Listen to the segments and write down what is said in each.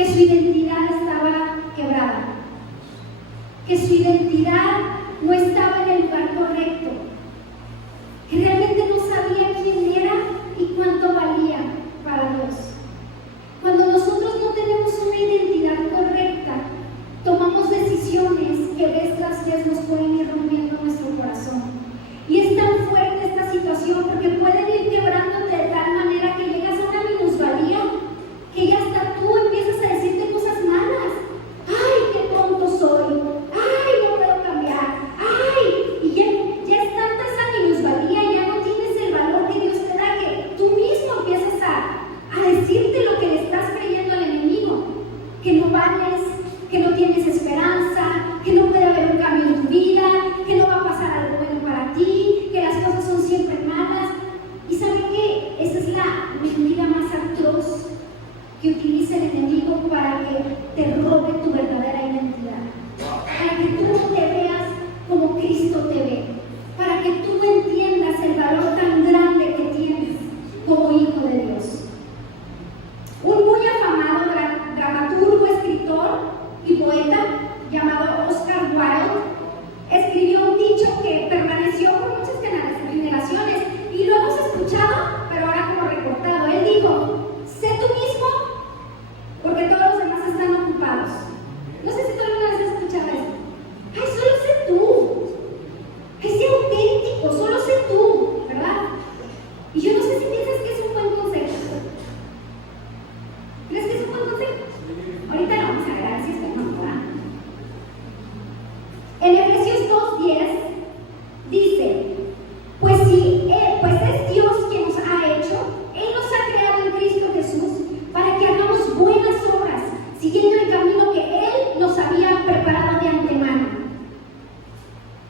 que su identidad estaba quebrada, que su identidad no estaba en el lugar correcto, que realmente no sabía quién era y cuánto valía para Dios. Cuando nosotros no tenemos una identidad correcta, tomamos decisiones que vez tras vez nos pueden ir rompiendo nuestro corazón. Y es tan fuerte esta situación porque pueden ir quebrándote de tal manera que llegas a una minusvalía, que ya hasta tú empiezas a decirte cosas malas. ¡Ay, qué tonto soy! ¡Ay, no puedo cambiar! ¡Ay! Y ya es tanta esa minusvalía, ya no tienes el valor que Dios te da, que tú mismo empiezas a decirte lo que le estás creyendo al enemigo, que no vales, que no tienes esperanza, que no puede haber un cambio en tu vida, que no va a pasar algo bueno para ti, que las cosas son siempre malas. ¿Y saben qué? Esa es la mentira más atroz que utiliza el enemigo para que te robe tu verdadera identidad, para que tú no te veas como Cristo te ve, para que tú entiendas el valor tan grande que tienes como hijo de Dios. Un muy afamado dramaturgo, escritor y poeta llamado Oscar Wilde escribió un dicho que permaneció por muchas generaciones y lo hemos escuchado, pero ahora como recortado. Él dijo: sé tú mismo porque todos los demás están ocupados. No sé si tú alguna vez has escuchado eso. Ay, solo sé tú. Ay, sé auténtico, solo sé tú, ¿verdad? Y yo no sé si piensas que es un buen consejo. ¿Crees que es un buen consejo? Ahorita lo vamos a ver, a ver si está no, ¿verdad? En Efesios 2:10 dice: pues es Dios quien nos ha hecho, Él nos ha creado en Cristo Jesús para que hagamos buenas obras, siguiendo el camino que Él nos había preparado de antemano.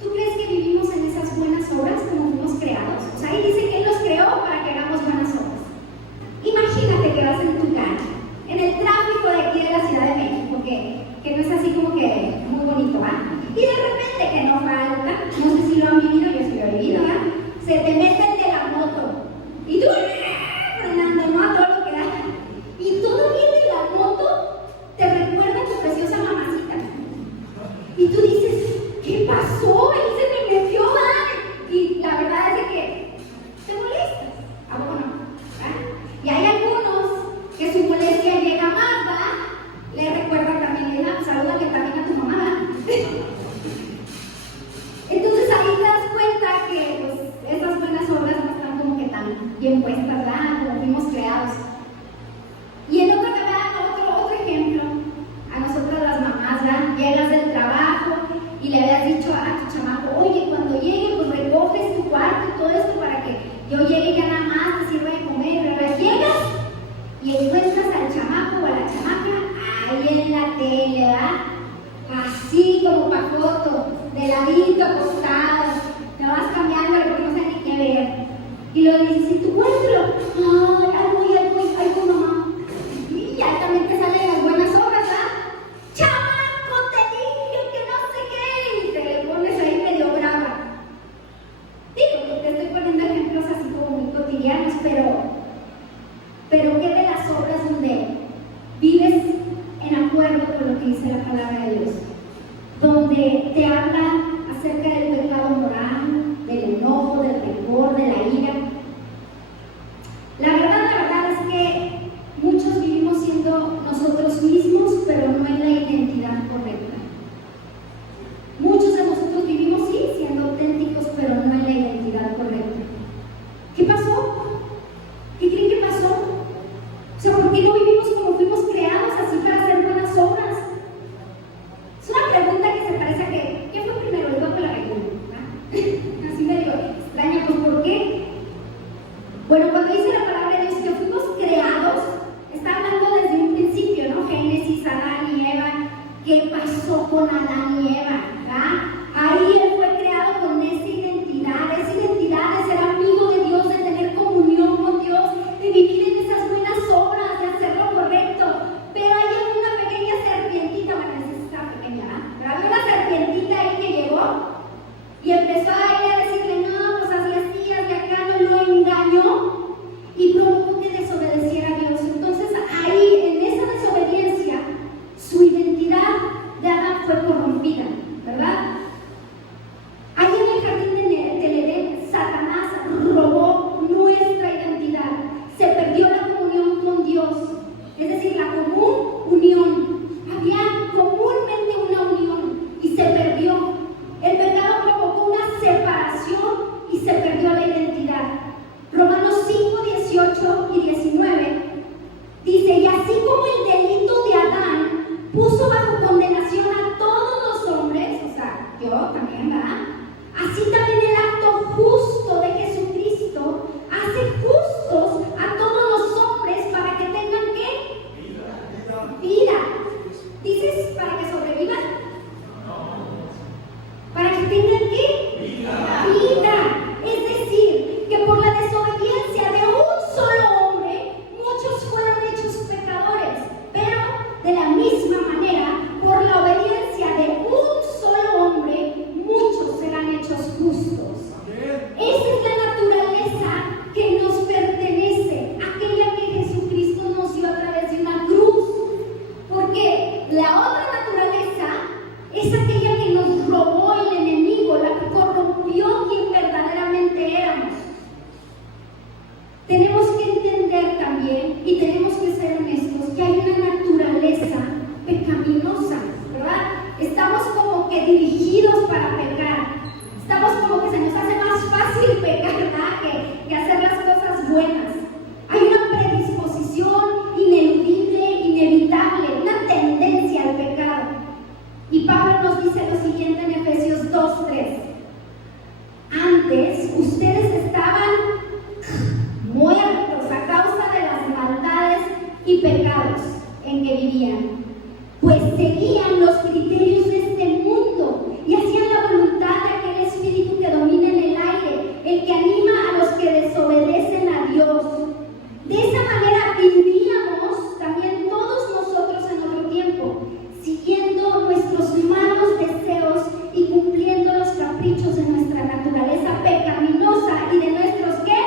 ¿Tú crees que vivimos en esas buenas obras como fuimos creados? O sea, ahí dice que Él nos creó para que hagamos buenas obras. Imagínate que vas en tu carro, en el tráfico de aquí de la Ciudad de México, que no es así como que muy bonito, ¿va? Y de repente, que no falta, no sé si lo han vivido, yo sí lo he vivido, ¿va? Se te meten de la moto y tú frenando, ¿no? A todo lo que da. Y todavía de la moto te recuerda a tu preciosa mamacita. Y tú dices: ¿qué pasó? Él se me metió, ¿va? Y la verdad es que te molestas. ¿A poco no? ¿Va? Y hay algunos que su molestia llega más, ¿va? Le recuerda también, le da, salúdale también a tu mamá, ¿va? Entonces ahí te das cuenta que pues, esas buenas obras no están como que tan bien puestas, ¿verdad? Como fuimos creados. Y en otro ejemplo, a nosotros las mamás, ¿verdad? Llegas del trabajo y le habías dicho a tu chamaco: oye, cuando llegue, pues recoges tu cuarto y todo esto para que yo llegue y ya nada más te sirva de comer, ¿verdad? Llegas y encuentras al chamaco o a la chamaca ahí en la tele, ¿verdad? Así como para foto, de ladito, acostado, te vas cambiando porque no sé ni qué ver. Y luego dices: ¿y tu cuarto? Ay, voy, mamá. Y ya también te salen las buenas obras, ¿verdad? ¡Chamaco, te dije que no sé qué! Y te le pones ahí medio brava. Digo que te estoy poniendo ejemplos así como muy cotidianos, pero ¿qué de las obras donde vives en acuerdo con lo que dice la palabra de Dios? Donde te habla acerca del pecado moral, del enojo, del rencor, de la ira. La verdad es que muchos vivimos siendo nosotros mismos, pero no en la identidad correcta. Muchos de nosotros vivimos, sí, siendo auténticos, pero no en la identidad correcta. ¿Qué pasó? ¿Qué creen que pasó? O sea, ¿por qué no vivimos como fuimos creados, así para hacer buenas obras? Es una pregunta que se parece a ¿qué fue primero, el huevo o la gallina? Así medio extraña, pues ¿por qué? Bueno, cuando dice la palabra de Dios que fuimos creados, está hablando desde un principio, ¿no? Génesis, Adán y Eva. ¿Qué pasó con Adán y Eva? ¿Verdad? Ahí él fue creado con esa identidad de ser amigo de Dios, de tener comunión con Dios, de vivir en esas buenas obras, de hacer lo correcto. Pero hay una pequeña se nos hace más fácil pecar, ¿verdad? que hacer las cosas buenas. Hay una predisposición ineludible, inevitable, una tendencia al pecado. Y Pablo nos dice lo siguiente en Efesios 2:3. Antes ustedes estaban muertos a causa de las maldades y pecados en que vivían, pues seguían los criterios de este mundo y hacían la voluntad de aquel espíritu que domina en el aire, el que anima a los que desobedecen a Dios. De esa manera vivíamos también todos nosotros en otro tiempo, siguiendo nuestros malos deseos y cumpliendo los caprichos de nuestra naturaleza pecaminosa y de nuestros ¿qué?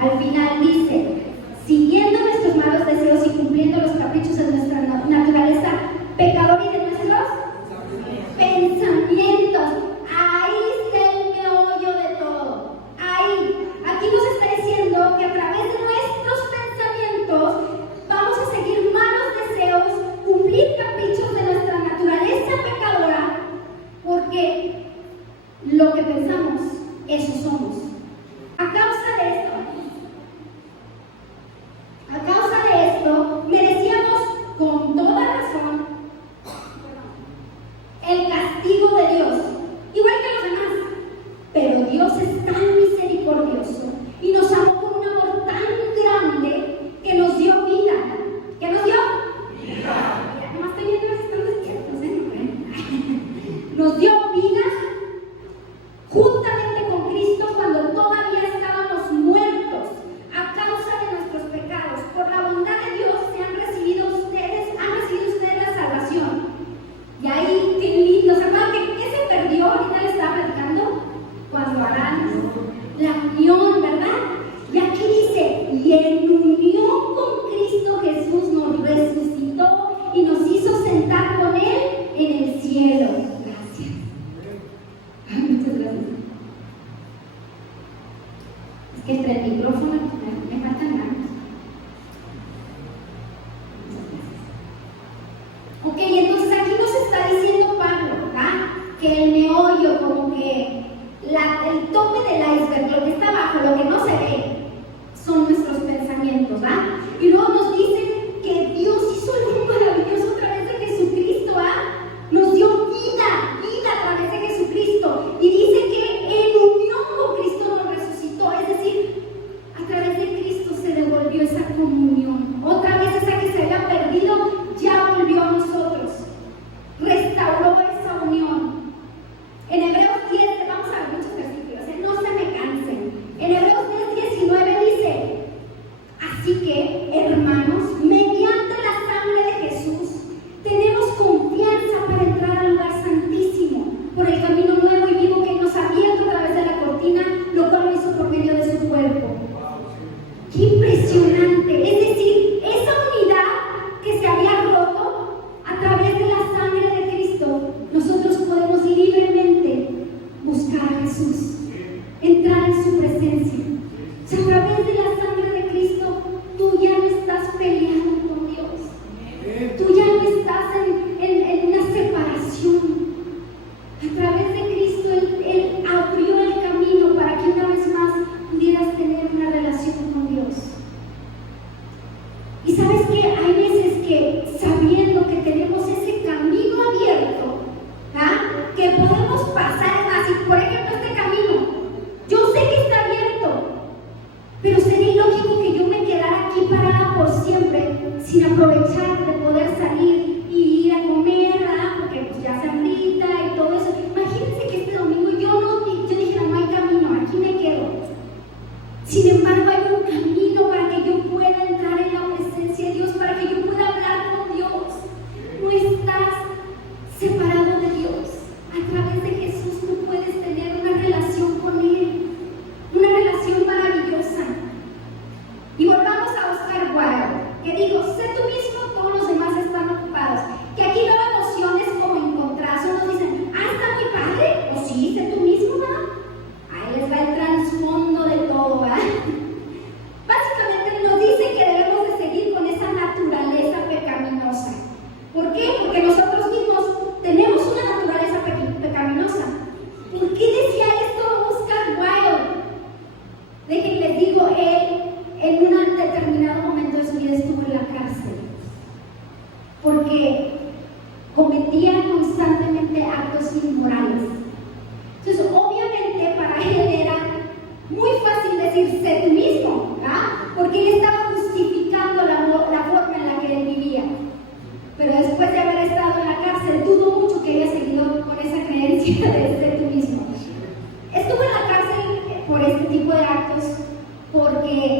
Al final dice, siguiendo nuestros malos deseos y cumpliendo los caprichos de nuestra naturaleza pecadora y de nuestros pensamientos. Ahí está el meollo de todo. Ahí. Aquí nos está diciendo que a través de nuestros pensamientos vamos a seguir malos deseos, cumplir caprichos de nuestra naturaleza pecadora, porque lo que pensamos, eso somos. A causa de esto, merecíamos con toda razón el castigo de Dios, igual que los demás. Pero Dios es tan misericordioso y nos amó con un amor tan grande que nos dio vida. ¿Qué nos dio? Vida. Ya, nomás estoy viendo si están despiertos, Nos dio vida juntamente con Cristo cuando todavía estábamos muertos a causa de nuestros pecados. Por la bondad de Dios han recibido ustedes la salvación. Y ahí, qué lindo, ¿se acuerdan qué se perdió? Ahorita les estaba platicando cuando harán la unión, ¿verdad? Y aquí dice, y en unión con Cristo Jesús nos resucitó y nos hizo sentar con Él en el cielo. Gracias. Muchas gracias. Es que entre el micrófono me faltan manos. Ok, entonces aquí nos está diciendo Pablo, ¿verdad? Que el meollo, como que el tope del iceberg, lo que está abajo, lo que no se ve, son nuestros pensamientos, ¿verdad? Y luego nos dice que Dios hizo algo maravilloso a través de Jesucristo, ¿ah? Nos dio vida a través de Jesucristo. Y dice que en unión con Cristo nos resucitó, es decir, a través de Cristo se devolvió esa comunión. Otra vez esa que se había perdido, ya volvió a nosotros. Restauró esa unión. En Hebreos 10, vamos a ver muchos versículos, no se me cansen. En Hebreos 10:19 dice, así que, hermanos, mediante la sangre de Jesús, tenemos confianza para entrar al lugar santísimo, por el camino nuevo y vivo que nos ha abierto a través de la cortina, lo cual lo hizo por medio de su cuerpo. ¡Qué impresionante! Es decir, esa unidad que se había roto a través de la sangre de Cristo, nosotros podemos libremente buscar a Jesús, entrar en su presencia. O sea, a través de la sangre de Cristo, tú ya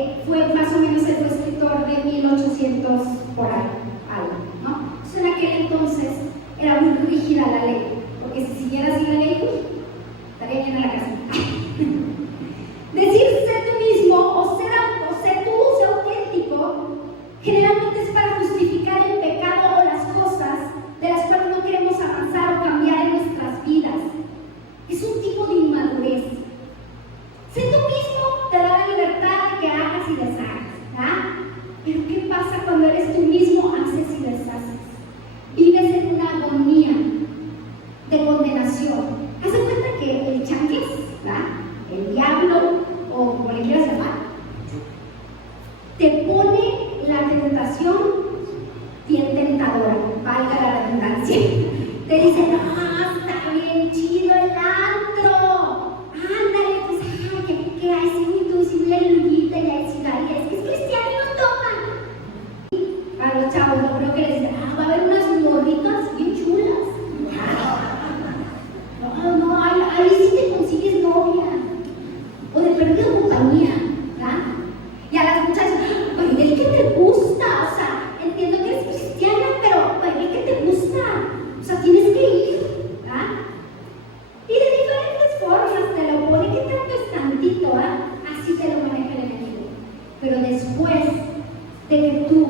que fue más o menos el escritor de 1800 por ahí, algo, ¿no? Entonces, en aquel entonces era muy rígida la ley, porque si siguiera así la ley, estaría bien en la casa. Decir ser tú mismo o ser tú, ser auténtico, generalmente es para justificar el pecado o las cosas de las cuales no queremos avanzar o cambiar en nuestras vidas. Es un tipo de inmadurez. Ser tú mismo te da la libertad de que hagas y deshagas, ¿verdad? Pero ¿qué pasa cuando eres tú mismo, haces y deshaces? Vives en una agonía de condenación. Haz de cuenta que el changues, ¿verdad? El diablo, o como le quieras llamar, te pone la tentación bien tentadora, valga la redundancia. Te dice, no, está bien chido el antro, ándale, pues, ay, ¿qué hay? Sí, tú, sí, la lujita y hay cigarrillas, es que es cristiano y no toman. A los chavos, yo creo que les dicen, va a haber unas gorritas bien chulas. No, ahí sí te consigues novia, o de perdida compañía, ¿verdad? Y a las muchachas, oye, ¿el que te gusta? O sea, entiendo que eres cristiana, pero oye, ¿el que te gusta? O sea, tienes que ir, ¿verdad? Y de diferentes formas te lo pone, ¿qué tanto es tantito, ¿verdad? Así te lo maneja el enemigo. Pero después de que tú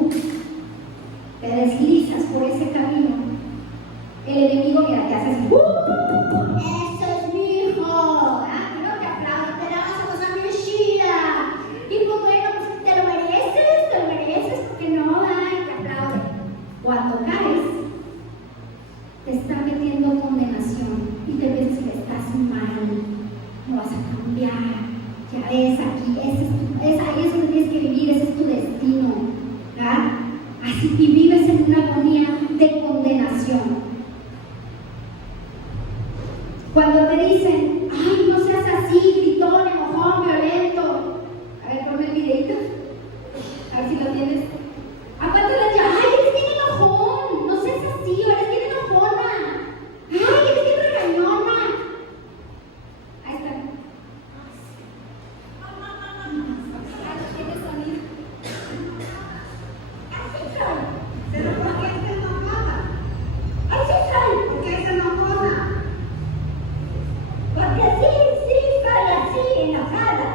te deslizas por ese camino, el enemigo, mira, te hace así, ¡eso es mi hijo! ¿Ah? No te aplaudo, te la vas a pasar bien chida. Y pues bueno, pues te lo mereces, porque no, ay, te aplaude. Cuando caes, te está metiendo condenación y te ves que estás mal, no vas a cambiar, ya ves aquí, ahí es donde tienes que vivir, ese es tu destino, ¿verdad? Así, y vives en una agonía de condenación. Cuando te dicen, ay, no seas así, gritón, enojón, violento. A ver, ponme el videito. A ver si lo tienes. ¿A cuánto les llaman? Ay, eres bien enojón, no seas así, o eres bien enojona. Ay, eres bien regañona. Ahí está. ¿Tiene sonido? Así soy. ¿Pero por qué está enojada? Así soy. ¿Por qué es enojona? Porque sí, soy así, enojada.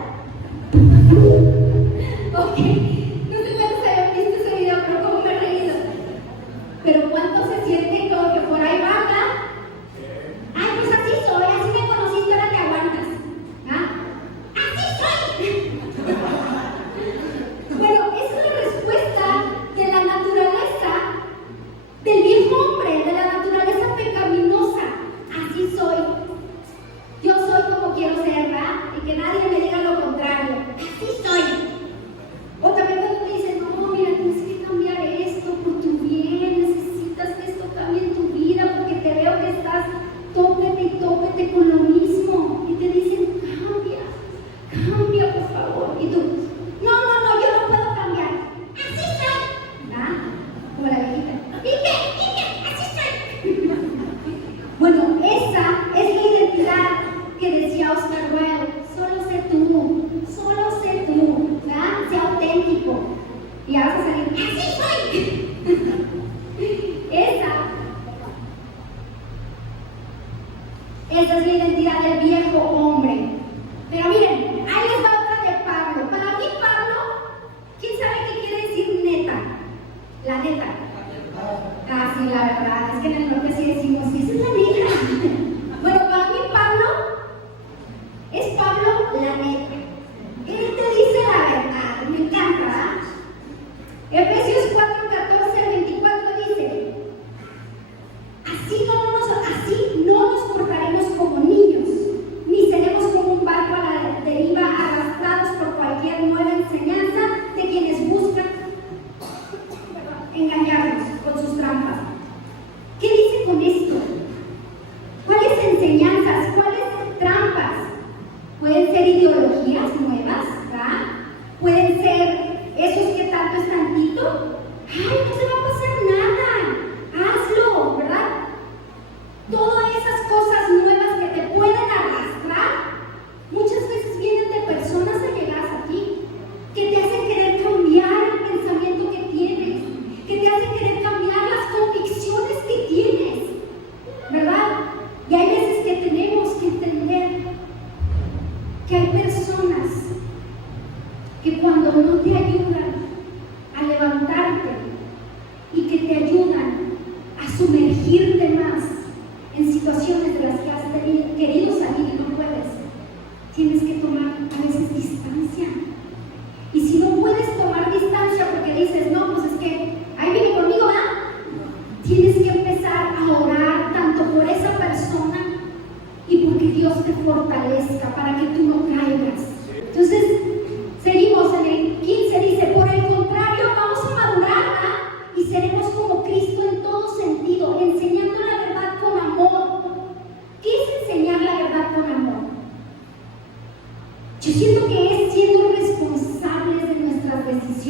Ok, no sé cuántos hayan visto ese video, pero cómo me he reído. Pero cuánto se siente como que por ahí baja. Ay, pues así soy, así me conociste, ahora te aguantas. ¿Ah? ¡Así soy! Bueno, esa es la respuesta de la naturaleza del viejo hombre, de la naturaleza pecaminosa. Así soy. Yo soy como quiero ser, ¿verdad? Y que nadie me diga lo contrario. Así soy. O también cuando te dicen, no, mira, tienes que cambiar esto por tu bien, necesitas que esto cambie en tu vida porque te veo que estás tópete con lo mismo. Y te dicen, cambia, por favor. Y tú, no, yo no puedo cambiar. Así soy. ¿Verdad? Como la viejita. ¿Y qué? Así soy. Bueno, esa es la identidad que decía Oscar Wilde. Solo sé tú, ¿verdad? Sé auténtico. Y ya vas a salir, ¡así soy! Esa es la identidad del viejo hombre. Pero miren, ahí les va otra de Pablo. Para mí, Pablo, ¿quién sabe qué quiere decir neta? La neta. Ah, sí, la verdad, es que en el norte sí decimos, sí, esa es la neta. Bueno, para mí Pablo es Pablo la neta. Él te dice la verdad, me encanta, ¿verdad? Efesios 4:14-24 dice, así no nos portaremos como niños, ni seremos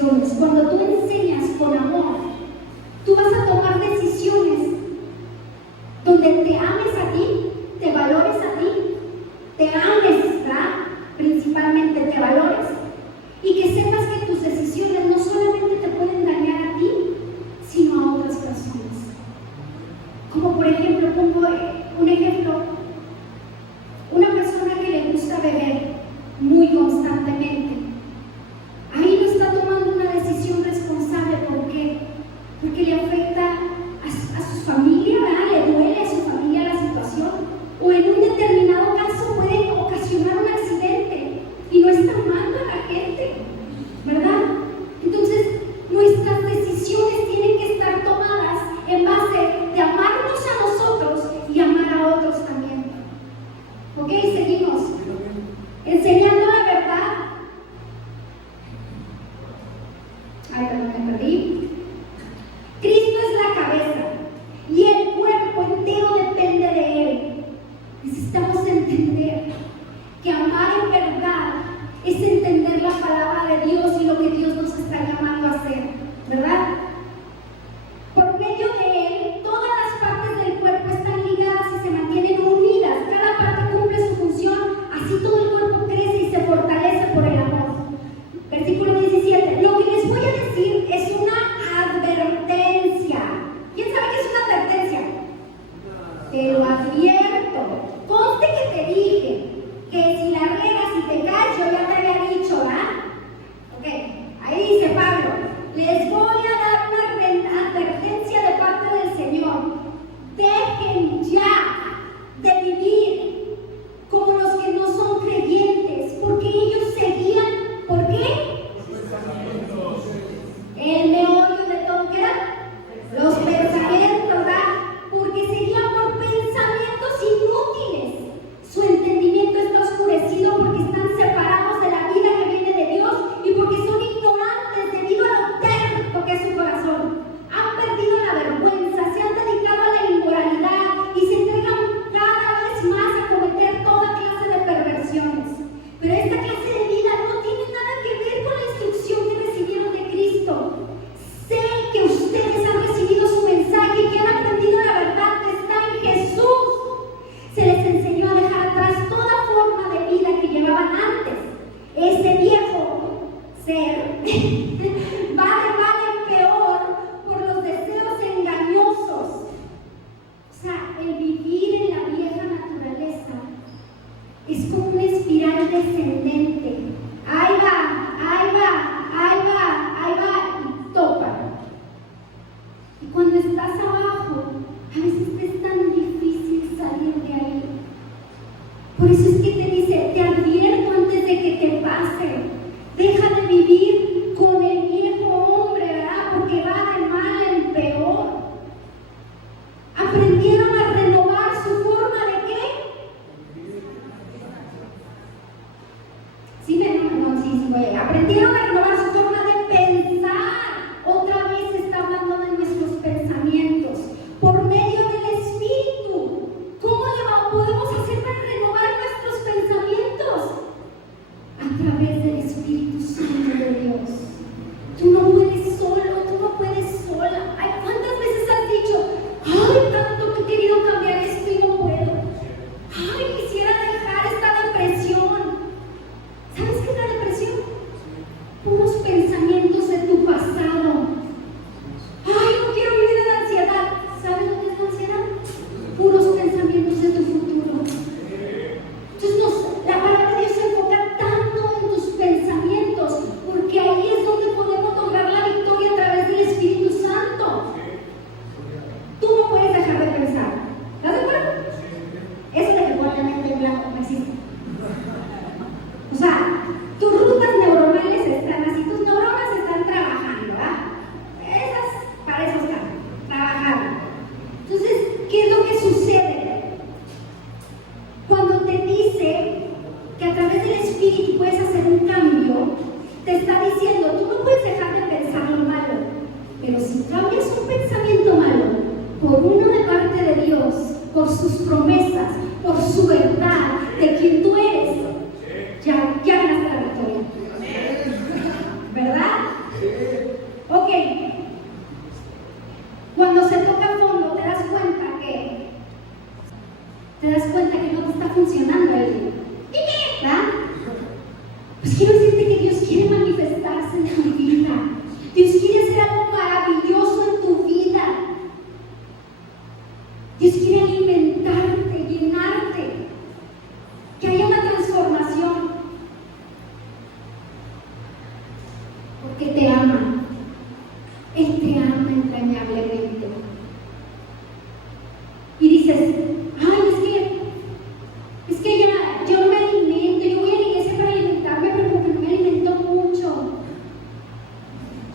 decisiones. Cuando tú enseñas con amor, tú vas a tomar decisiones donde te ames a ti, te valores a ti, te ames, ¿verdad? Principalmente te valores, y que sepas que tus decisiones no solamente te pueden dañar a ti, sino a otras personas. Como por ejemplo, pongo un ejemplo, una persona que le gusta beber muy constantemente. Ahí no está tomando una decisión responsable. ¿Por qué? Porque le afecta a su familia, ¿verdad? Le duele a su familia la situación, o en un determinado caso puede ocasionar un accidente y no está amando a la gente, ¿verdad? Entonces, nuestras decisiones tienen que estar tomadas en base de amarnos a nosotros y amar a otros también. ¿Ok? Seguimos. Enseñando la verdad. Ay, perdón, me perdí. Cristo es la cabeza y el cuerpo entero depende de Él. Necesitamos entender que amar en verdad es entender la palabra de Dios y lo que Dios nos está llamando a hacer, ¿verdad? Por medio de Él, todas las partes del cuerpo están ligadas y se mantienen unidas. Cada parte cumple su función, así todo el cuerpo crece y se fortalece por el amor. Versículo 17. Lo que les voy a decir es una advertencia. ¿Quién sabe qué es una advertencia? Te lo advierto. Conste que te dije que si la riegas y te caes, yo ya te había dicho, ¿verdad? Ok, ahí dice Pablo, les voy a dar una advertencia de parte del Señor. Dejen ya de vivir como los que no son creyentes, porque ellos seguían, ¿por qué? El meollo de todo, ¿qué era? Los pensamientos, ¿verdad? Porque seguían por pensamientos inútiles. Su entendimiento está oscurecido porque están separados de la vida que viene de Dios y porque son ignorantes debido a lo terco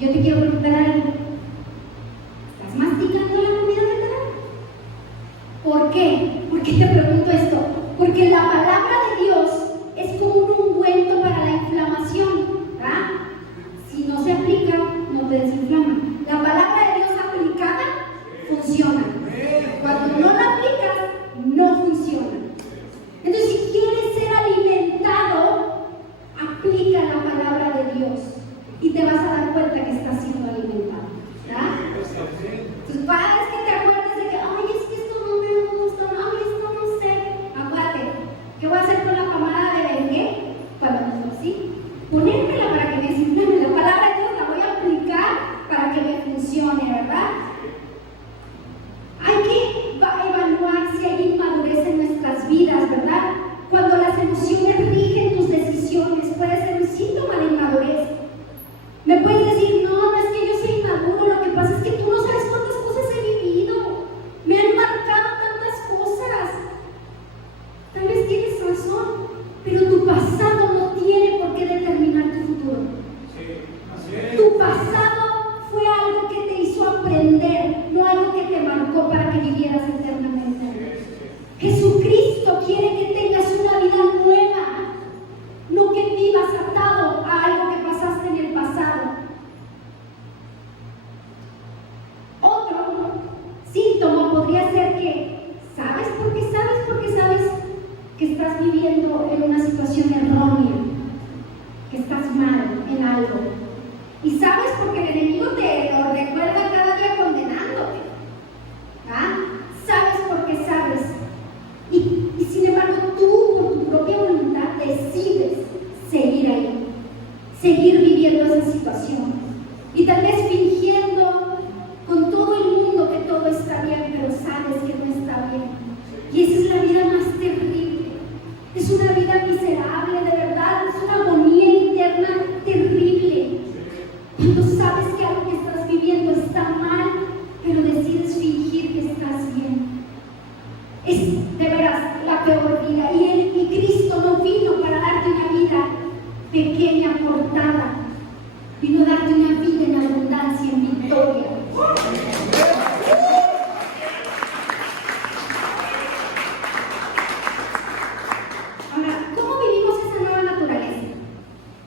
Yo te quiero preguntar algo. ¿Estás masticando la comida que te dan? ¿Por qué? ¿Por qué te pregunto esto? Porque la palabra de Dios es como un ungüento para la inflamación, ¿verdad? Si no se aplica, no te desinflama. La palabra de Dios aplicada funciona. Cuando no la aplicas, no funciona. Entonces, si quieres ser alimentado, aplica la palabra de Dios y te vas a dar cuenta que estás siendo alimentado, ¿verdad? Entonces, cada vez que te acuerdas de que, ay, es que esto no me gusta, ay, esto no sé, acuérdate, ¿qué voy a hacer con la pomada de Bengué? Cuando me así, ponérmela para que me desinflame. La palabra de Dios la voy a aplicar para que me funcione, ¿verdad? Hay que evaluar si hay inmadurez en nuestras vidas, ¿verdad? Cuando las emociones rigen tus decisiones, puede ser un síntoma de inmadurez. Me puedes decir, no es que yo soy inmaduro, lo que pasa es que tú no sabes cuántas cosas he vivido, me han marcado tantas cosas. Tal vez tienes razón, pero tu pasado no tiene por qué determinar tu futuro. Tu pasado fue algo que te hizo aprender, no algo que te marcó para que vivieras eternamente. Jesucristo quiere que tengas una vida nueva, no que vivas atado a algo que pasaste en el pasado. Otro síntoma podría ser que sabes que estás viviendo en una situación errónea, que estás mal en algo. Y sabes porque el enemigo te lo recuerda cada día condenándote. ¿Ah? Sabes porque sabes. Y sin embargo, tú por tu propia voluntad decides seguir ahí, seguir viviendo esa situación. Y tal vez fingiendo con todo el mundo que todo está bien, pero sabes que no está bien. Y esa es la vida más terrible. Es una vida miserable, de verdad. Es una agonía interna terrible. Cuando sabes que algo que estás viviendo está mal, pero decides fingir que estás bien. Es de veras la peor vida. Y Cristo no vino para darte una vida pequeña, cortada. Vino a darte una vida en abundancia, en victoria. Ahora, ¿cómo vivimos esa nueva naturaleza?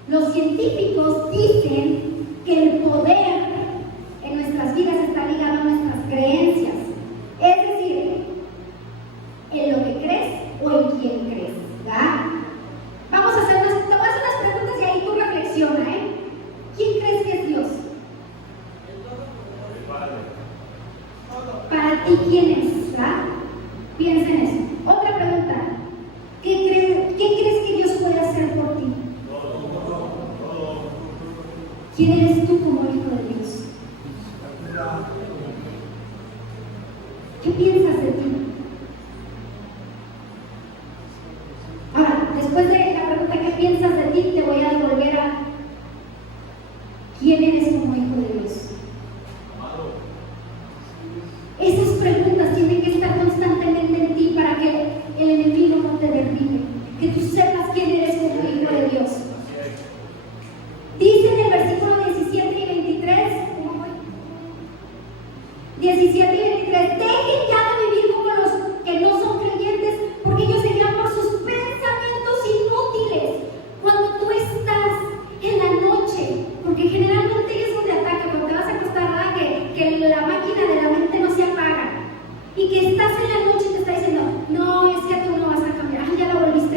Los científicos dicen que el poder en nuestras vidas está ligado a nuestras creencias. Es decir, en lo que crees o en quién crees, ¿verdad? Vamos a hacer te voy a hacer unas preguntas y ahí tú reflexiona, ¿eh? ¿Quién crees que es Dios? Para ti, ¿quién es? ¿Verdad? Piensa en eso. Otra pregunta. ¿Qué crees que Dios puede hacer por ti? ¿Quién eres tú como hijo de Dios? ¿Qué piensas de ti? Ahora, después de la pregunta ¿qué piensas de ti? Te voy a devolver a ¿quién eres como hijo de Dios? Esas preguntas tienen que estar constantemente en ti para que el enemigo no te derribe, que tú sepas quién eres como hijo de Dios. Dice en el versículo 17 y 23, 17 y 23, dejen ya de vivir como los que no son creyentes, porque ellos se guían por sus pensamientos inútiles. Cuando tú estás en la noche, porque generalmente es donde ataca, cuando te vas a acostar, ¿verdad? Que la máquina de la mente no se apaga, y que estás en la noche y te está diciendo, no, es que tú no vas a cambiar, ya la volviste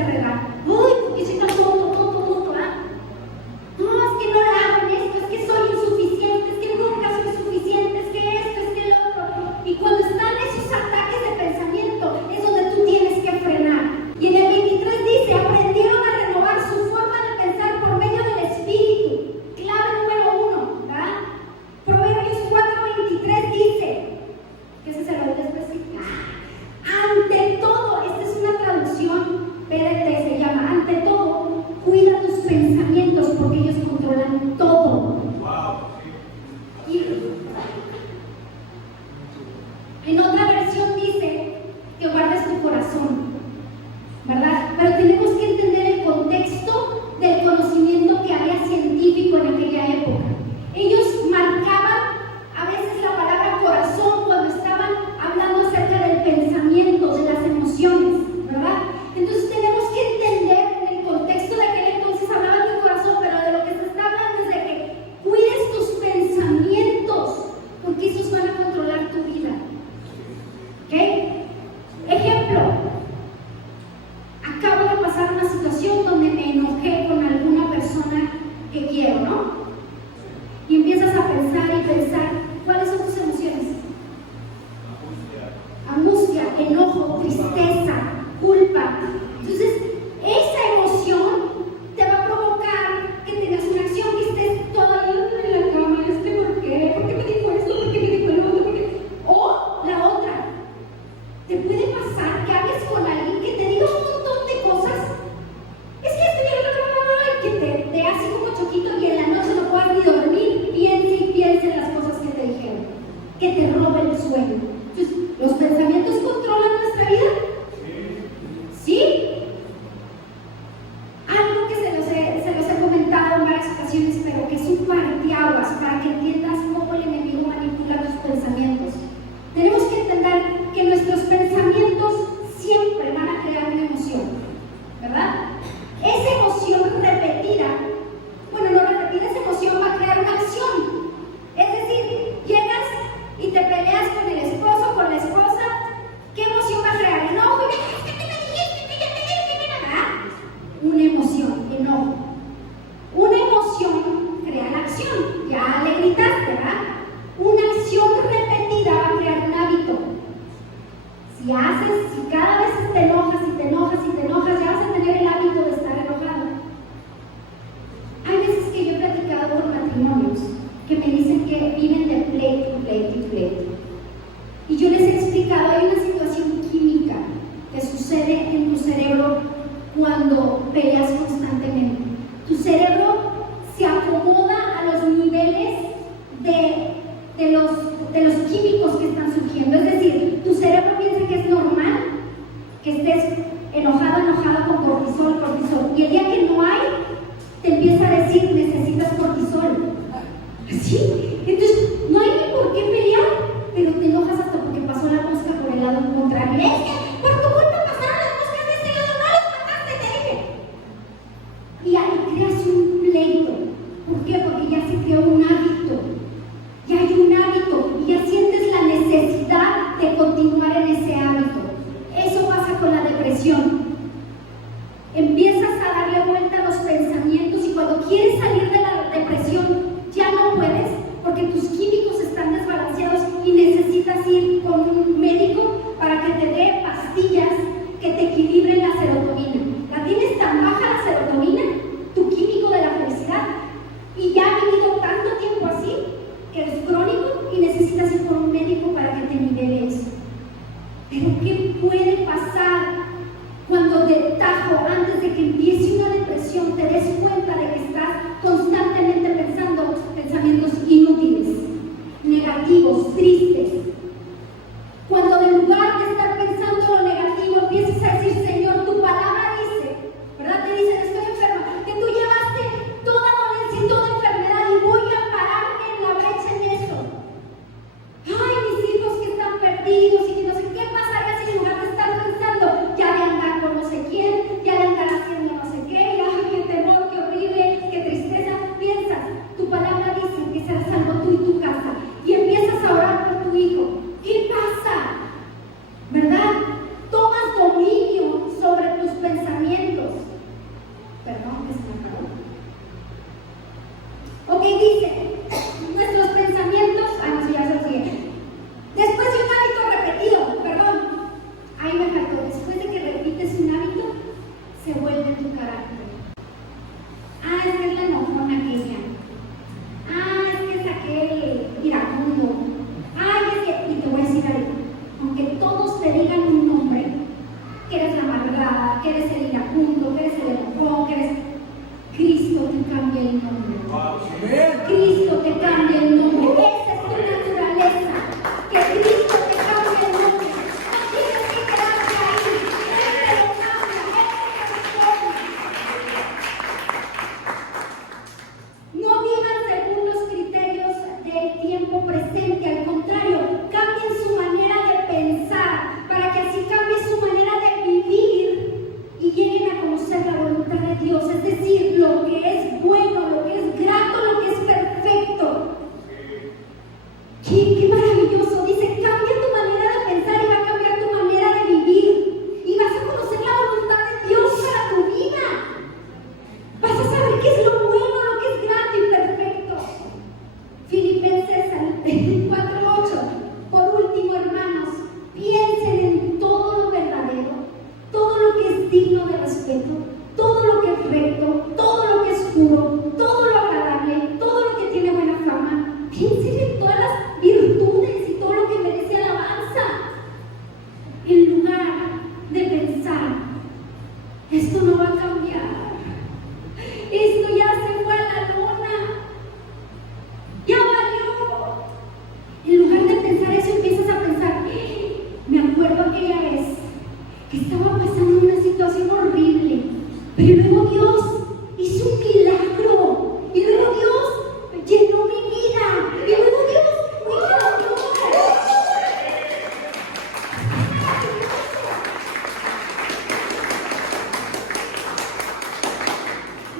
y empiezas a pensar y pensar, ¿cuáles son tus emociones? Angustia, enojo, tristeza, culpa. Entonces, esa emoción te va a provocar que tengas una acción, que estés todavía en la cama. ¿Por qué? ¿Por qué me dijo esto? ¿Por qué me dijo el otro? O la otra, te puede pasar que hables con alguien que te diga un montón de cosas. Es que estoy que te hace como choquito y en la noche no puedas ni dormir. Piense en las cosas que te dijeron, que te roben el sueño. Entonces, ¿los pensamientos controlan nuestra vida? ¿Sí? Algo que se los he comentado en varias ocasiones, pero que es un parteaguas para que entiendas cómo el enemigo manipula tus pensamientos. Tenemos que entender que nuestros pensamientos siempre van a crear una emoción, ¿verdad? Esa emoción repetida, esa emoción va a crear una acción. Es decir, llegas y te peleas con el esposo, con la esposa, ¿qué emoción va a crear? Enojo. Una emoción, enojo. Una emoción crea la acción. Ya le gritaste, ¿verdad? Una acción repetida va a crear un hábito. Si cada vez te enojas, ya vas a tener el hábito de estar enojado. Hay veces que yo he platicado con matrimonios que me dicen que viven de pleito. Y yo les he explicado, hay una situación química que sucede en tu cerebro cuando peleas constantemente. Tu cerebro se acomoda a los niveles de los químicos que están surgiendo. Es decir, tu cerebro piensa que es normal que estés enojado con cortisol. Y el día que no hay, te empieza a decir, necesitas cortisol. ¿Sí? Entonces, no hay ni por qué pelear, pero te enojas hasta porque pasó la mosca por el lado contrario. Es que por tu culpa pasaron las moscas de este lado, no los mataste, te dije. Y ahí creas un pleito. ¿Por qué? Porque ya se creó un hábito. Ya hay un hábito y ya sientes la necesidad de continuar en ese hábito. Eso pasa con la depresión. Empiezas a darle vuelta a los pensamientos y cuando quieres salir de la depresión ya no puedes porque tus químicos están desbalanceados y necesitas ir con un médico para que te dé pastillas que te equilibren la serotonina. La tienes tan baja la serotonina, tu químico de la felicidad, y ya ha vivido tanto tiempo así que es crónico y necesitas ir con un médico para que te nivele eso. Pero ¿qué puede pasar cuando de tajo, antes de que empiece una depresión, te des cuenta de que estás constantemente pensando pensamientos inútiles, negativos, tristes? Cuando en lugar de estar pensando lo negativo, empiezas a decir, Señor, tu palabra dice, ¿verdad? Te dicen, estoy enferma, que tú llevaste toda dolencia y toda enfermedad y voy a pararme en la brecha en eso. Ay, mis hijos que están perdidos y que no sé qué pasaría si en lugar de estar pensando, ya de andar con no sé quién, ya de andar haciendo no sé qué, ay, qué temor, qué horrible, qué tristeza. Piensas, tu palabra dice que serás salvo tú y tu casa, y empiezas a orar por tu hijo. ¿Qué pasa? ¿Verdad? Tomas dominio sobre tus pensamientos. Perdón, que se me acabó. Ok, dice, nuestros pensamientos, no, ya se lo sigue. Después de un hábito repetido, perdón, ahí me faltó, después de que repites un hábito, se vuelve tu carácter. Es que es la enojona aquella. Es que es aquel iracundo. Es que, y te voy a decir algo, aunque todos te digan un nombre, que eres la amargada, que eres el iracundo, que eres el enojón, que eres... Cristo te cambia el nombre. Cristo te cambia el nombre. Esa es tu naturaleza. Que Cristo te cambia el nombre. No tienes que quedarte ahí. Él te lo cambia. Él te transforma. No vivan según los criterios del tiempo presente. Al contrario, cambien su manera de pensar para que así cambie su manera de vivir y lleguen a conocer la voluntad de Dios. Es decir, lo que es bueno, lo que es grato, lo que es perfecto. ¡Qué maravilloso! Dice, cambia tu manera de pensar y va a cambiar tu manera de vivir. Y vas a conocer la voluntad de Dios para tu vida. Vas a saber qué es lo bueno, lo que es grato y perfecto. que enseñe todas las virtudes y todo lo que merece alabanza, en lugar de pensar, esto no va a cambiar, esto ya se fue a la luna, ya valió. En lugar de pensar eso, empiezas a pensar, me acuerdo aquella vez que estaba pasando una situación horrible, pero luego Dios hizo un milagro, y luego Dios llenó mi vida, y luego Dios me llenó.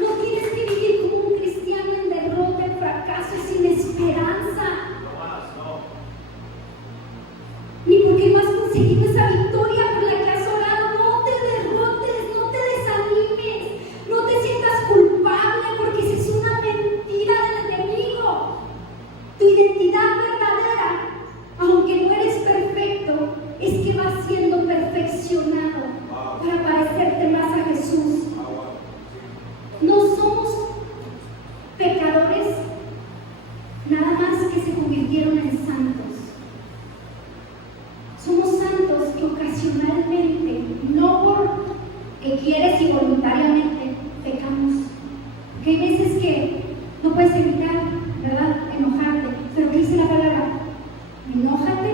No tienes que vivir como un cristiano en derrota, en fracaso y sin esperanza. Ni porque no has conseguido esa victoria por la que has orado. No te derrotes, no te desanimes, no te sientas culpable, porque esa es una mentira del enemigo. Tu identidad verdadera, aunque no eres perfecto, es que vas siendo perfeccionado para parecerte más a Jesús. No somos pecadores nada más que se convirtieron en santos. Somos santos que ocasionalmente, no porque quieres y voluntariamente, pecamos. Porque hay veces que no puedes evitar, ¿verdad?, enojarte. Pero ¿qué dice la palabra? Enójate,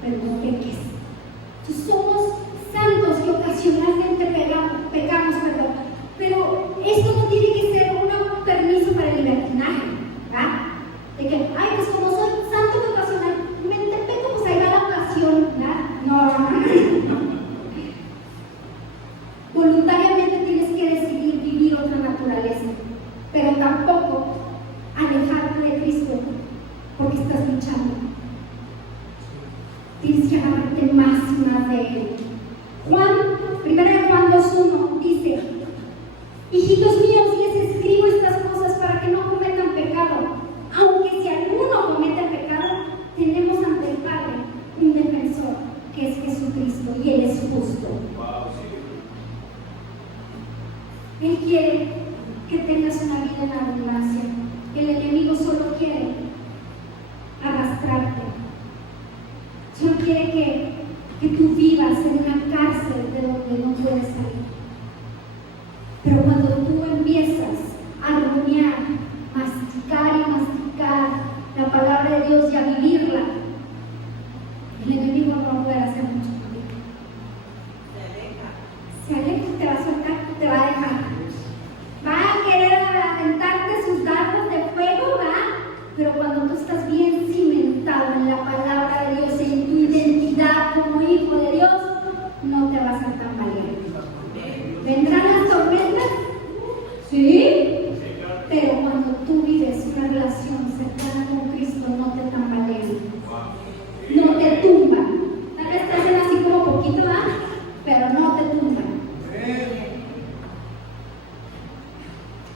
pero no peques. Entonces, somos santos que ocasionalmente pecamos, perdón. Pero esto no tiene que ser un permiso para el libertinaje, ¿verdad? De que, ay, pues como soy santo que ocasionalmente peco, pues ahí va la ocasión, ¿verdad? No. Voluntariamente tienes que decidir vivir otra naturaleza, pero tampoco alejarte de Cristo porque estás luchando. Tienes que agarrarte más y más de Él. Primera de Juan 2:1 dice: hijitos míos, les escribo estas cosas para que no cometan pecado. Aunque si alguno comete pecado, tenemos ante el Padre un defensor, que es Jesucristo, y Él es justo. Él quiere que tengas una vida en abundancia. El enemigo solo quiere arrastrarte. Solo quiere que tú vivas en una cárcel de donde no puedes salir. Pero cuando tú empiezas a rumiar, masticar y masticar la palabra de Dios y a vivirla, el enemigo no va a poder hacer mucho contigo. Se aleja, te va a soltar, te va a dejar. Va a querer aventarte sus dardos de fuego, ¿va? Pero cuando tú estás bien cimentado en la palabra de Dios, en tu identidad como hijo de Dios, no te vas a tambalear. ¿Vendrán las tormentas? Sí. Pero cuando tú vives una relación cercana con Cristo, no te tambalean, no te tumban. Tal vez te hacen así como poquito, ¿va? Pero no te tumban.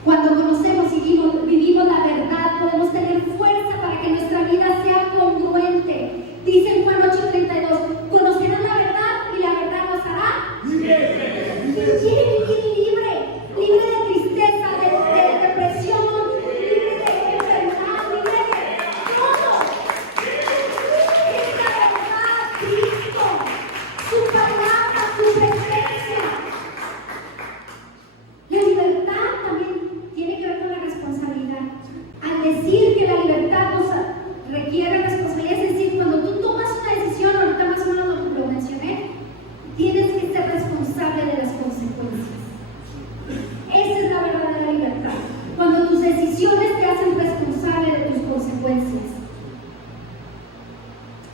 Cuando conocemos y vivimos la verdad, podemos tener fuerza para que nuestra vida sea congruente. Dice en Juan 8:32: conocerán la verdad y la verdad nos hará libres. Quiere vivir libre de tristeza, de depresión, libre de enfermedad, libre de todo. Es la verdad, Cristo, su palabra, su presencia. La libertad también tiene que ver con la responsabilidad. Al decir que la libertad nos requiere responsabilidad, es decir, cuando tú tomas una decisión, ahorita más o menos lo mencioné, tienes que ser responsable de las consecuencias. Esa es la verdadera libertad. Cuando tus decisiones te hacen responsable de tus consecuencias.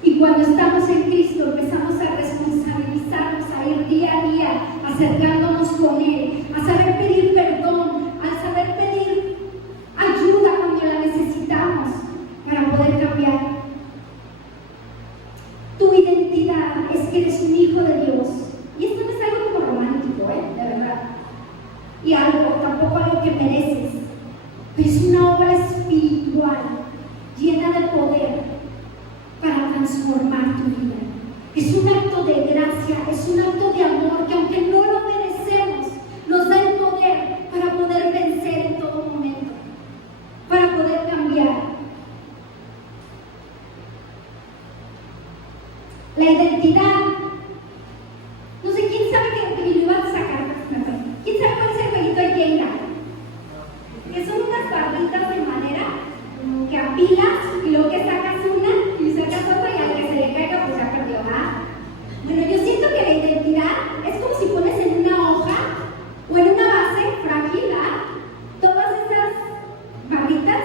Y cuando estamos en Cristo, empezamos a responsabilizarnos, a ir día a día, acercándonos con Él, a saber pedir perdón, a saber pedir ayuda cuando la necesitamos para poder cambiar. Tu identidad es que eres un hijo de Dios. Y esto no es algo como romántico, de verdad. Y tampoco algo que mereces. Pero es una obra espiritual llena de poder para transformar tu vida. Es un acto de gracia, es un acto de amor que, aunque no lo merecemos, nos da el poder para poder vencer en todo momento, para poder cambiar. La identidad. No sé, ¿quién sabe que lo iba a sacar? ¿Quién sabe cuál es el jueguito de Jenga? Que son unas barritas de madera que apilas y luego que sacas una y sacas otra y al que se le caiga pues ya perdió, ¿ah? Bueno, yo siento que la identidad es como si pones en una hoja o en una base frágil, ¿ah? Todas estas barritas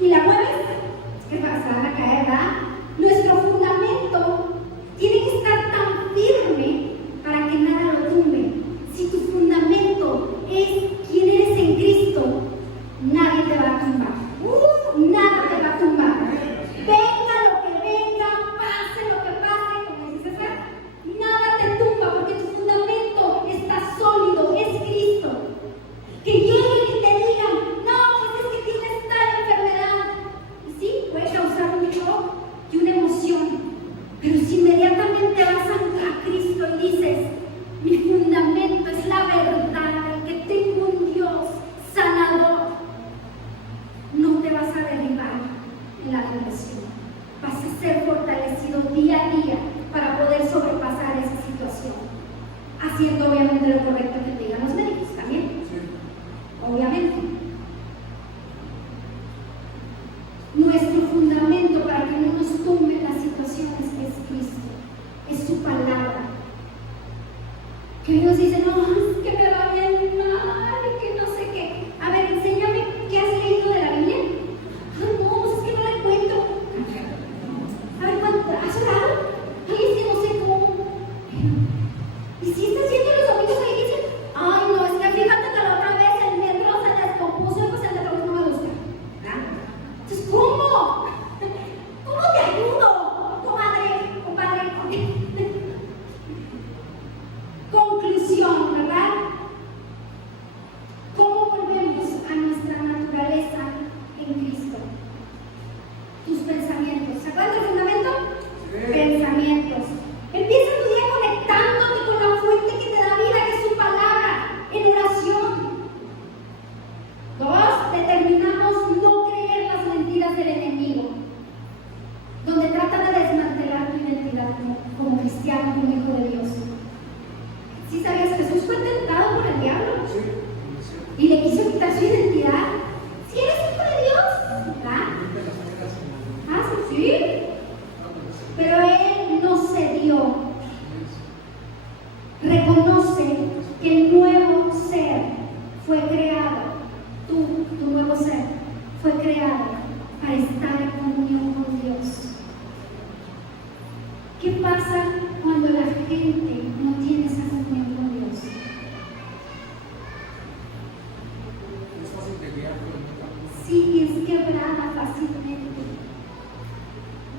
y la mueves, es que se van a caer, ¿verdad? Nuestro fundamento tiene que estar tan firme para que nada lo tumbe. Si tu fundamento es quién eres en Cristo, nadie te va a tumbar. Nada te va a tumbar. Venga lo que venga, pase lo que pase, como dice César, nada te tumba porque tu fundamento está sólido, es Cristo. Que lleguen y te digan, no, pues es que tienes tal enfermedad. Y sí, puede causar un shock y una emoción. Pero si inmediatamente vas a Cristo y dices, mi fundamento es la verdad, el que tengo un Dios sanador, no te vas a derribar en la depresión. Vas a ser fortalecido día a día para poder sobrepasar esa situación. Haciendo obviamente lo correcto que te digan los médicos también. Obviamente. Nuestro fundamento para que no nos tumben las situaciones es Cristo, es su palabra. Que nos dice, no, es que me va bien mal, que no sé qué. A ver, enséñame, ¿qué has leído de la Biblia? Ay, no, pues es que no la encuentro. A ver, ¿has orado? Ay, es que no sé cómo. ¿Y si estás yendo los domingos a la iglesia? Ay, no, es que fíjate que la otra vez el metro se descompuso y pues el metro no me gusta. Entonces, ¿cómo? ¿Cómo te ayudo, comadre, compadre? Conclusión, ¿verdad? ¿Cómo volvemos a nuestra naturaleza en Cristo? Tus pensamientos. ¿Se acuerdan del fundamento? Sí. Pensamientos. Empieza tu día conectándote con la fuente que te da vida, que es su palabra, en oración. 2. Determinamos no creer las mentiras del enemigo, donde trata de desmantelar tu identidad como cristiano, como hijo de Dios. ¿Sí sabías que Jesús fue tentado por el diablo? Sí. Y le quiso quitar su identidad. ¿Sí eres hijo de Dios? ¿Verdad? Ah, sí. Pero él no cedió. Reconoce que el nuevo ser fue creado. Tu nuevo ser fue creado para estar en comunión con Dios. ¿Qué pasa cuando la gente no tiene esa comunión con Dios? Sí, es quebrada fácilmente.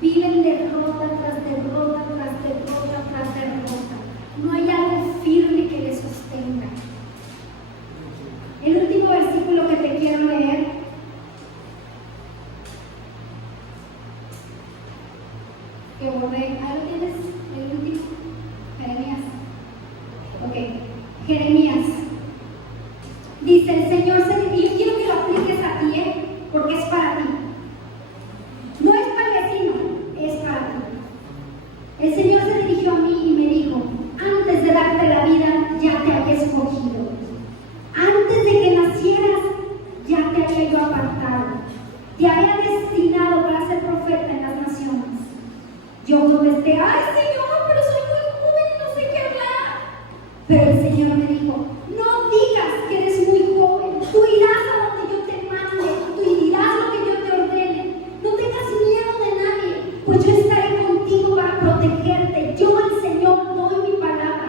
Viven derrota tras derrota, tras derrota, tras derrota. No hay algo firme que les sostenga. El último versículo que te quiero leer que borré. ¿Ahí lo tienes? El último. Jeremías. Ok. Jeremías. Dice el Señor, y yo quiero que lo apliques a ti, porque es para ti. No es para el vecino, es para ti. El Señor se dirigió a mí y me dijo, antes de darte la vida, ya te había escogido. Antes de que nacieras, ya te había yo apartado. Te había destinado para ser profeta en las naciones. Yo contesté, ay Señor, pero soy muy joven y no sé qué hablar. Pero el Señor me dijo, no digas que eres muy joven. Tú irás a donde yo te mande. Tú dirás lo que yo te ordene. No tengas miedo de nadie, pues yo estaré contigo para protegerte. Yo, el Señor, doy mi palabra.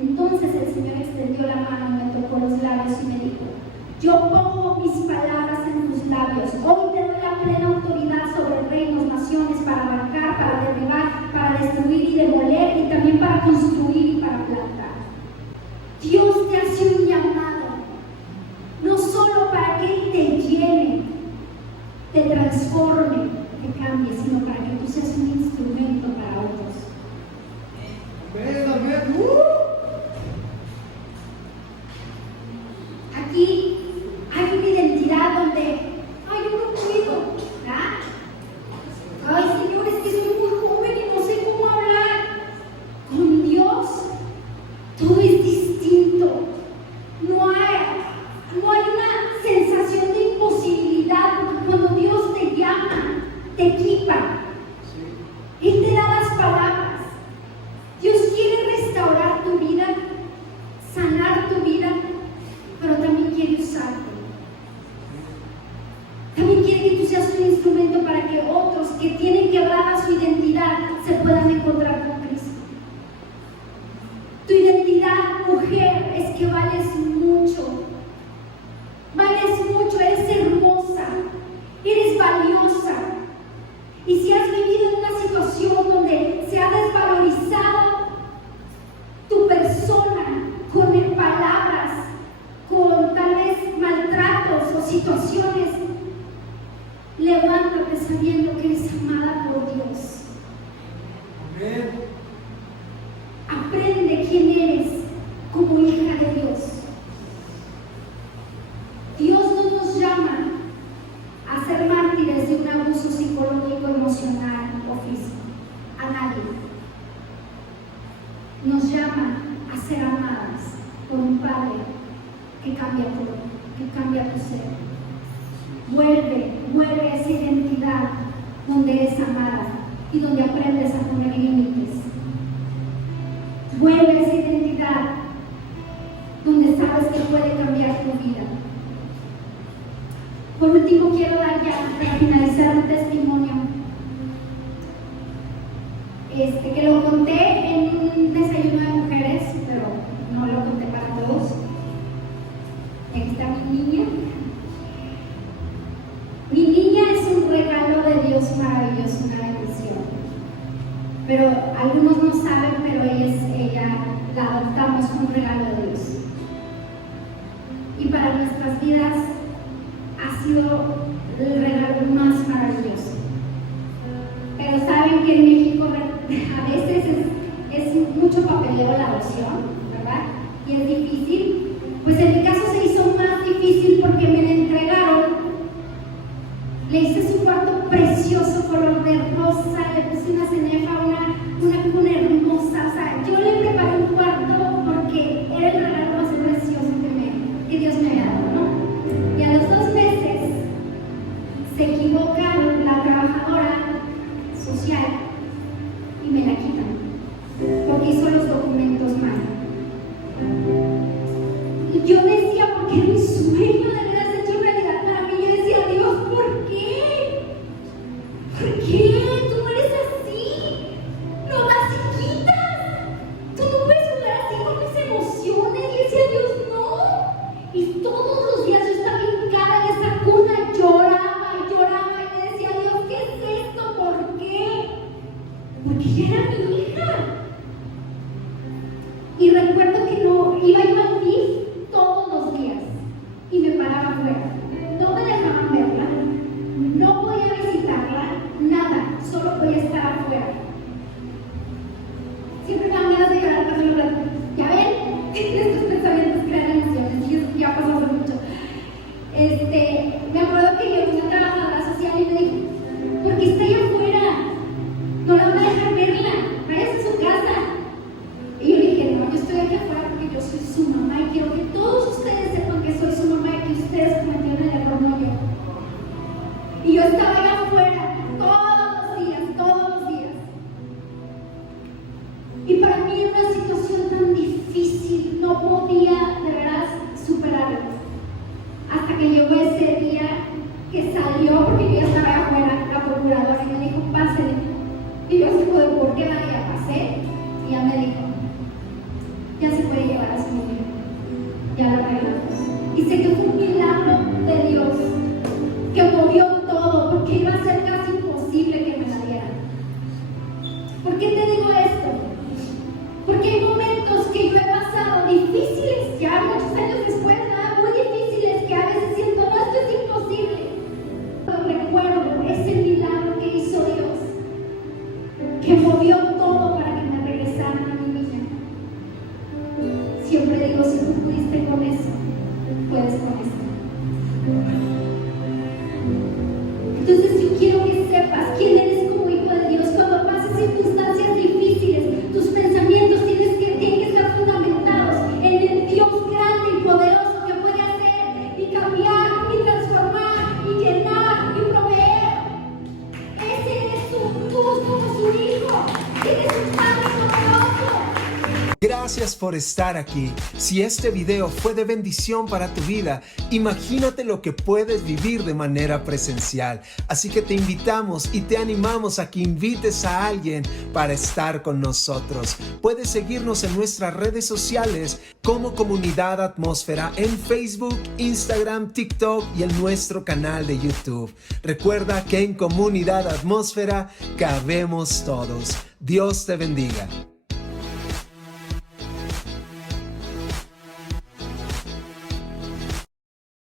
Entonces el Señor extendió la mano, me tocó los labios y me dijo, yo pongo mis palabras en tus labios. Hoy te doy la plena autoridad sobre reinos, naciones, para abarcar, para derribar, para destruir y demoler, y también para construir y para plantar. Dios te hace un llamado, no solo para que Él te llene, te transforme, te cambie, sino para que tú seas un instrumento para otros. Aquí hay una identidad donde, ay, yo no puedo, ¿verdad? Ay, Señor, es que soy muy te equipa. Él te da las palabras. Dios quiere restaurar tu vida, sanar tu vida, pero también quiere usarte. También quiere que tú seas un instrumento para que otros que tienen quebrada su identidad se puedan encontrar con Cristo. Tu identidad, mujer, es que vales mucho. Vales mucho, eres hermosa, eres valiosa. Y si has vivido en una situación donde se ha desvalorizado tu persona con palabras, con tal vez maltratos o situaciones, levántate sabiendo que eres amada por Dios. Amén. Aprende quién eres como hija de Dios. Dios no nos llama a ser mártires de un abuso psicológico, emocional o físico. A nadie. Nos llama a ser amadas por un Padre que cambia todo, que cambia tu ser. Vuelve a esa identidad donde eres amada y donde aprendes a poner límites. Vuelve a esa identidad donde sabes que puede cambiar tu vida. Por último, quiero dar ya, para finalizar, un testimonio que lo conté en un desayuno de mujeres, pero no lo conté para todos. Y aquí está mi niña. Mi niña es un regalo de Dios maravilloso, una bendición. Pero algunos no saben, pero ella la adoptamos como un regalo de Dios. Y para nuestras vidas ha sido el regalo más maravilloso. Pero saben que en México a veces es mucho papeleo la adopción, ¿verdad? Y es difícil. Pues en mi caso se hizo más difícil porque me la entregaron. Le hice su cuarto precioso, color de rosa, le puse una cenefa, una cuna hermosa. O sea, yo le preparé un cuarto porque era el regalo más precioso que Dios me había dado, ¿no? Y a los 2 meses se equivoca la trabajadora social y me la quitan porque hizo los documentos mal. Y yo decía, porque era un sueño de verdad hecho realidad para mí. Yo decía, Dios, ¿por qué? ¿Por qué? Tú no eres así. No das y quitas. Tú no puedes jugar así con mis emociones. Y decía, Dios, no. Y todos los días yo estaba hincada en esa cuna, lloraba y lloraba. Y le decía, Dios, ¿qué es esto? ¿Por qué? Porque ella era mi hija. Y recuerdo que no iba yo al DIF todos los días y me paraba afuera. No me dejaban verla, no podía visitarla, nada, solo podía estar afuera. Siempre me dan ganas de llorar cuando lo platico. ¿Ya ven? Estos pensamientos crean emociones y eso ya pasó hace mucho. Me acuerdo que llegó una trabajadora social y me dijo, ¿por qué está allá afuera? No la van a dejar verla, váyase a su casa. Y yo le dije, no, yo estoy aquí afuera porque yo soy su mamá y quiero que todos ustedes sepan que soy su mamá y que ustedes cometieron el error, no yo. Y yo estaba allá afuera todos los días. Y para mí era una situación tan difícil, no podía de verdad superarla. Hasta que llegó ese día que salió, porque yo ya estaba afuera, la procuradora, y me dijo, pásele. Y yo así fue, ¿por qué nadie la pasé? Y ella me dijo, ya se puede llevar a su niño, ya lo arreglamos. Y sé que fue un milagro de Dios que movió todo, porque iba a ser casi imposible que me la dieran. ¿Por qué te digo esto? Porque hay momentos que yo he pasado difíciles, ya muchos años después, muy difíciles, que a veces siento, no, esto es imposible. Pero recuerdo ese milagro que hizo Dios, que movió todo para que me regresaran a mi niña. Siempre digo, si tú pudiste con eso, puedes con esto. Entonces yo quiero que sepas quién eres como hijo de Dios. Cuando pases circunstancias difíciles, tus pensamientos tienen que estar fundamentados en el Dios grande y poderoso que puede hacer y cambiar y transformar y llenar y proveer. Gracias por estar aquí. Si este video fue de bendición para tu vida, imagínate lo que puedes vivir de manera presencial. Así que te invitamos y te animamos a que invites a alguien para estar con nosotros. Puedes seguirnos en nuestras redes sociales como Comunidad Atmósfera en Facebook, Instagram, TikTok y en nuestro canal de YouTube. Recuerda que en Comunidad Atmósfera cabemos todos. Dios te bendiga.